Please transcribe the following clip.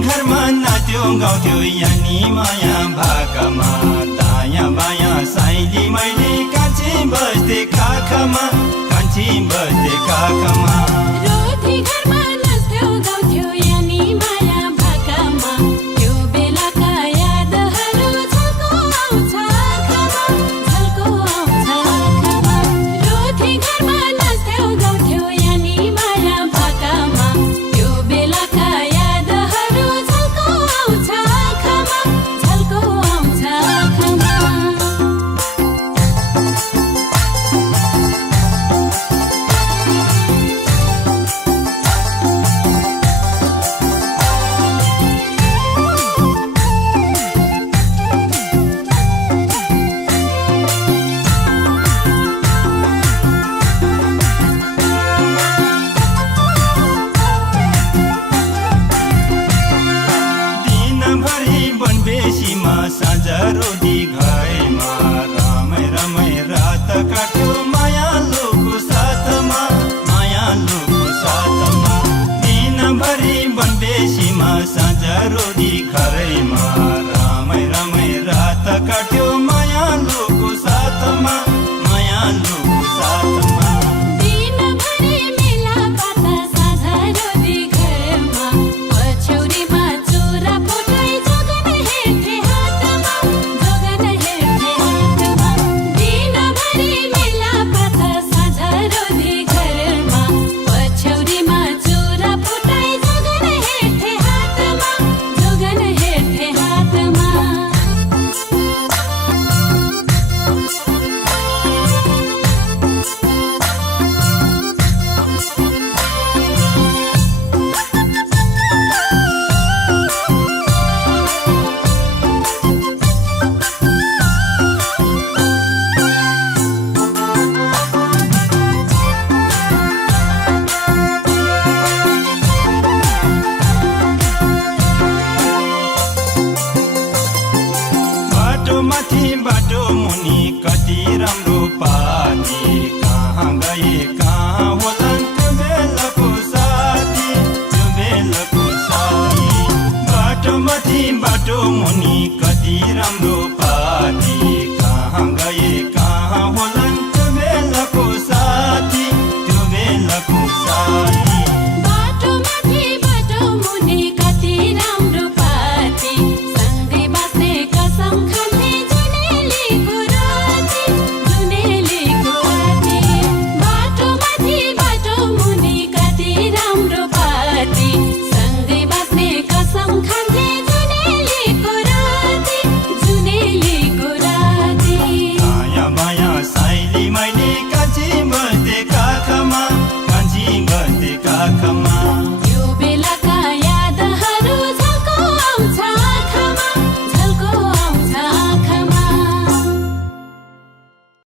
घरमा नाच्यो गाउँथ्यो यानी माया भाकामा दायाँ बायाँ साइली मैले कान्छी बस्दै काखमा कान्छी बस्दै काखमा रोटी घरमा नाच्थ्यो गाउँथ्यो यानी माया भाकामा त्यो बेलाका यादहरू झल्को आउँछ आँखामा झल्को आउँछ आँखामा रोटी घरमा नाच्थ्यो गाउँथ्यो यानी माया भाकामा त्यो बेलाका यादहरू झल्को आउँछ आँखामा झल्को आउँछ आँखामा बनबेसीमा साँझ रोटी घरमा रमै रमै रात काट्यो मायालुको साथमा मायालुको साथमा दिनभरि बनबेसीमा साँझ रोटी घरैमा रमै रमै रात काट्यो मायालुको साथमा मायालुको साथमा दिनभरि मेला पाता साझा रोटी घरमा पछौरीमा चुरा फुटाइ जोगन हेर्थे हातमा जोगन हेर्थे हातमा दिनभरि मेला पाता साझा रोटी घरमा पछौरीमा चुरा फुटाइ जोगन हेर्थे हातमा जोगन हेर्थे हातमा बाटो माथि बाटो मुनि कति राम्रो पाती कहाँ गए कहाँ होलान् त्यो बेलाको साथी त्यो बेलाको साथी बाटो माथि बाटो मुनि कति राम्रो पाती कहाँ गए कहाँ होलान् त्यो बेलाको साथी त्यो बेलाको साथी बाटो माथि बाटो मुनि कति राम्रो पाती सँगै बाँच्ने कसम खान्थे जुनेलीको राती जुनेलीको राती बाटो माथि बाटो मुनि कति राम्रो पाती सँगै बाँच्ने कसम खान्थे जुनेलीको राती जुनेलीको राती दायाँ बायाँ साइली मैले कान्छी बस्दै काखमा कान्छी बस्दै काखमा